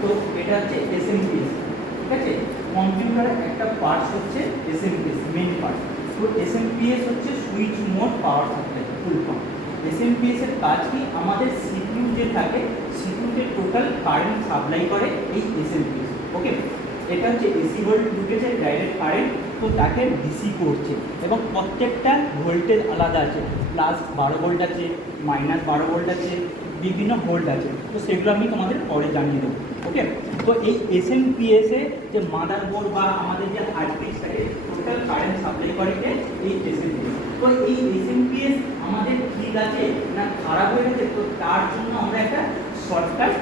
তো এটা হচ্ছে এসএমপিএস, ঠিক আছে। কম্পিউটারের একটা পার্টস হচ্ছে এসএমপিএস, মেন পার্ট। তো এসএমপিএস হচ্ছে switch mode power supply, full form. SMPS এর কাজ কি, আমাদের সিপিইউ যে থাকে সিপিইউতে টোটাল কারেন্ট সাপ্লাই করে এই এসএমপিএস, ওকে। এটা হচ্ছে এসি ভোল্ট ঢুকেছে ডাইরেক্ট কারেন্ট, তো তাকে ডিসি করছে এবং প্রত্যেকটা ভোল্টেজ আলাদা আছে, প্লাস 12 ভোল্ট আছে, মাইনাস 12 ভোল্ট আছে, বিভিন্ন ভোল্ট আছে। তো সেগুলো আমি তোমাদের পরে জানিয়ে দেবো, ওকে। তো এই এসএমপিএসে যে মাদারবোর্ড বা আমাদের যে হার্ড ডিস্ক থাকে টোটাল কারেন্ট সাপ্লাই করে এই এসএমপিএস। তো এই এসএমপিএস আমাদের ঠিক আছে না খারাপ হয়ে গেছে, তো তার জন্য আমরা একটা শর্টকাট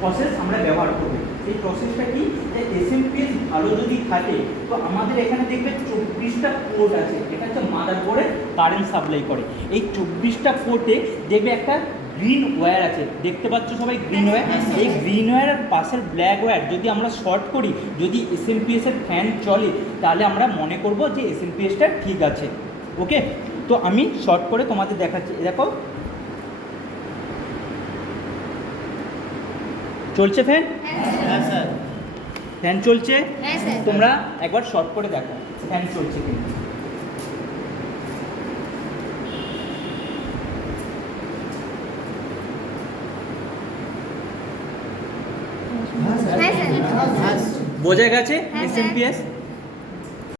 প্রসেস আমরা ব্যবহার করব। এই প্রসেসটা কি, যে এসএমপিএস ভালো যদি থাকে তো আমাদের এখানে দেখবে 24টা পোর্ট আছে, এটা হচ্ছে মাদারবোর্ডে কারেন্ট সাপ্লাই করে। এই 24টা পোর্টে দেখবে একটা গ্রিন ওয়্যার আছে, দেখতে পাচ্ছ সবাই গ্রিন ওয়্যার। এই গ্রিন ওয়্যারের পাশের ব্ল্যাক ওয়্যার যদি আমরা শর্ট করি, যদি এসএমপিএস এর ফ্যান চলে, তাহলে আমরা মনে করব যে এসএমপিএসটা ঠিক আছে, ওকে। তো আমি শর্ট করে তোমাদের দেখাচ্ছি, দেখো চলছে ফ্যান? হ্যাঁ স্যার। ফ্যান চলছে? হ্যাঁ স্যার। তোমরা একবার শর্ট করে দেখো ফ্যান চলছে কিনা। হ্যাঁ স্যার। বোঝা গেছে হ্যাঁ, এসএমপিএস?